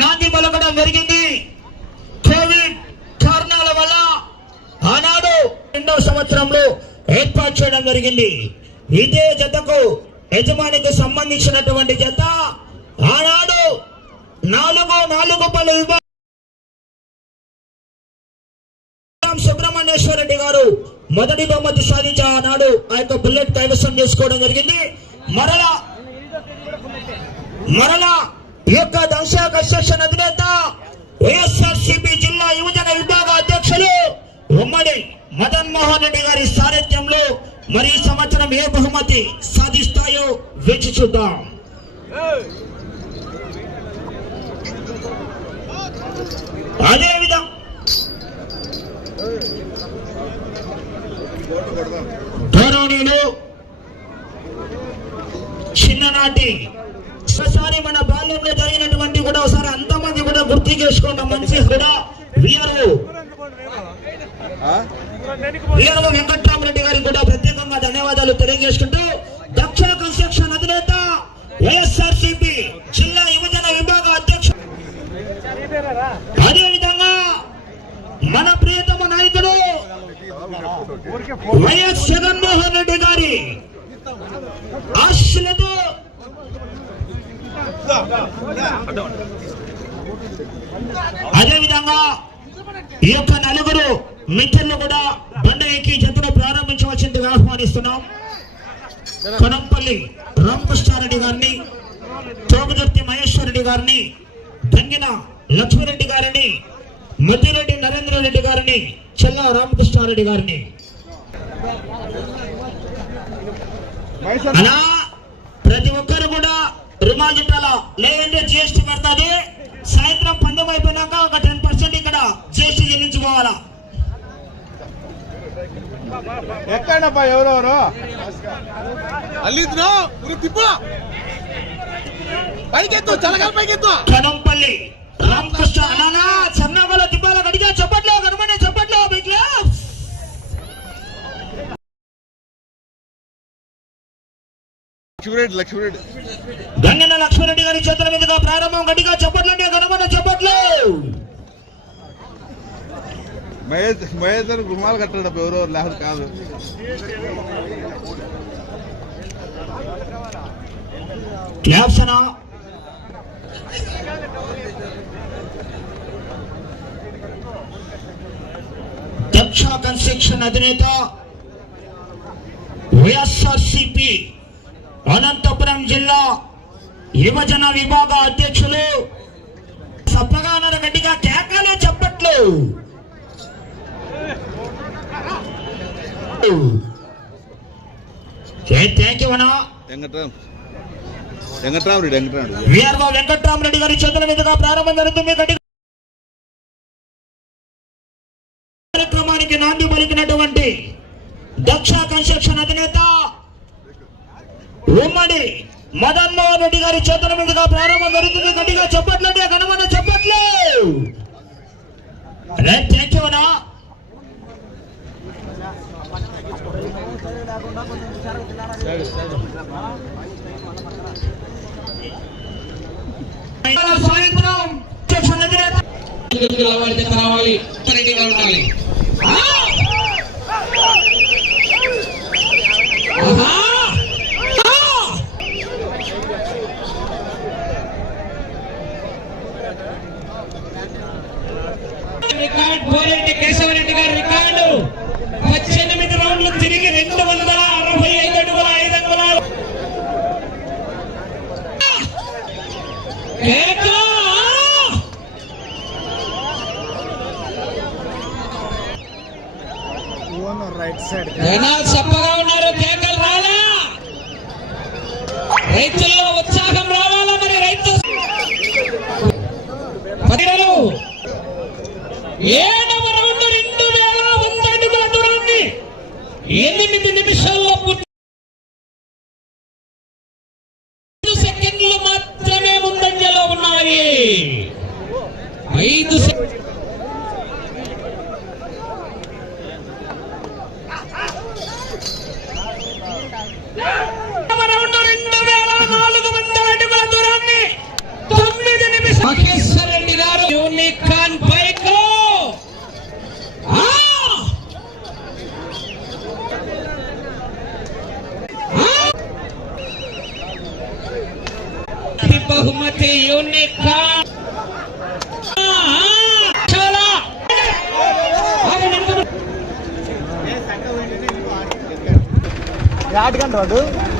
నాంది పలకడం జరిగింది. కోవిడ్ కారణాల వల్ల ఆనాడు రెండవ సంవత్సరంలో ఏర్పాటు చేయడం జరిగింది. ఇదే జతకు యజమానికి సంబంధించినటువంటి జత ఆనాడు నాలుగు నాలుగు పలు విభాగం సుబ్రహ్మణ్యేశ్వర రెడ్డి గారు మొదటి బహుమతి సాధించి ఆనాడు ఆ యొక్క బుల్లెట్ కైవసం చేసుకోవడం జరిగింది. మరలా మరలా ఈ యొక్క దర్శక సెక్షన్ అధినేత వైఎస్ఆర్సిపి జిల్లా యువజన విభాగ అధ్యక్షులు ఉమ్మడి మదన్ మోహన్ రెడ్డి గారి సారథ్యంలో మరి ఈ సంవత్సరం ఏ బహుమతి సాధిస్తాయో వేచి చూద్దాం. అదే విధంగా గౌరవనీయులు చిన్ననాటి బాల్యంలో జరిగినటువంటి కూడా ఒకసారి అంతమంది కూడా గుర్తు చేసుకున్న మనిషి కూడా వీఆర్ఓ వీఆర్ఓ వెంకట్రామరెడ్డి గారికి కూడా ప్రత్యేకంగా ధన్యవాదాలు తెలియజేసుకుంటూ దక్షిణ కన్స్ట్రక్షన్ అధినేత వైఎస్ఆర్ జిల్లా యువజన విభాగ అధ్యక్షుడు. అదేవిధంగా మన ప్రియతమ నాయకుడు వైఎస్ జగన్మోహన్ రెడ్డి గారి ఆశలతో అదేవిధంగా ఈ యొక్క నలుగురు మిత్రులు కూడా బండ ఎక్కి జతను ప్రారంభించవలసిందిగా ఆహ్వానిస్తున్నాం. కొనంపల్లి రామకృష్ణారెడ్డి గారిని తోగుదర్తి మహేశ్వరరెడ్డి గారిని దంగిన లక్ష్మీరెడ్డి గారిని మద్దిరెడ్డి నరేంద్ర రెడ్డి గారిని చెల్లా రామకృష్ణారెడ్డి గారిని. అలా ప్రతి ఒక్కరు కూడా రుమాల్ చుట్టాల లేదంటే జిఎస్టీ పడుతుంది. సాయంత్రం పందెం అయిపోయినాక ఒక టెన్ పర్సెంట్ ఇక్కడ జిఎస్టీ చెల్లించుకోవాలా? ఎక్కడప్ప ఎవరెవరు? అల్లిద్దు తిప్పు పైకెత్తు చలగల పైకెత్తు. కనంపల్లి రామకృష్ణ అనానా చెన్నగల లక్ష్మీరెడ్డి లక్ష్మీరెడ్డి. గంగన్న లక్ష్మీరెడ్డి గారి చేతుల మీదుగా ప్రారంభం. గట్టిగా చెప్పట్లండి కనమన్న చెప్పట్లు. మహేష్ మహేష్ అని రుమాలు కట్టాడు ఎవరెవరు లేకపోతే కాదు. క్లాప్సనా దక్ష కన్స్ట్రక్షన్ అధినేత వైఎస్ఆర్ సిపి అనంతపురం జిల్లా యువజన విభాగ అధ్యక్షులు సప్పగానర గట్టిగా కేకలే చెప్పట్లు. వెంకట్రామరెడ్డి గారి చేతుల మీదుగా ప్రారంభం జరుగుతుంది. కార్యక్రమానికి నాంది పలికినటువంటి దక్ష కన్స్ట్రక్షన్ అధినేత ఉమ్మడి మదన్ మోహన్ రెడ్డి గారి చేతుల మీదుగా ప్రారంభం జరుగుతుంది. గట్టిగా చెప్పట్లంటే కనుమన్న చెప్పట్లు థ్యాంక్ యూ అన్నా సాయంత్రం. రావాలి. రెడీగా ఉండాలి. జనాలు చప్పగా ఉన్నారు కేకలు రాలా? రైతుల్లో బహుమతి యూనికాన్ చాలా వాడు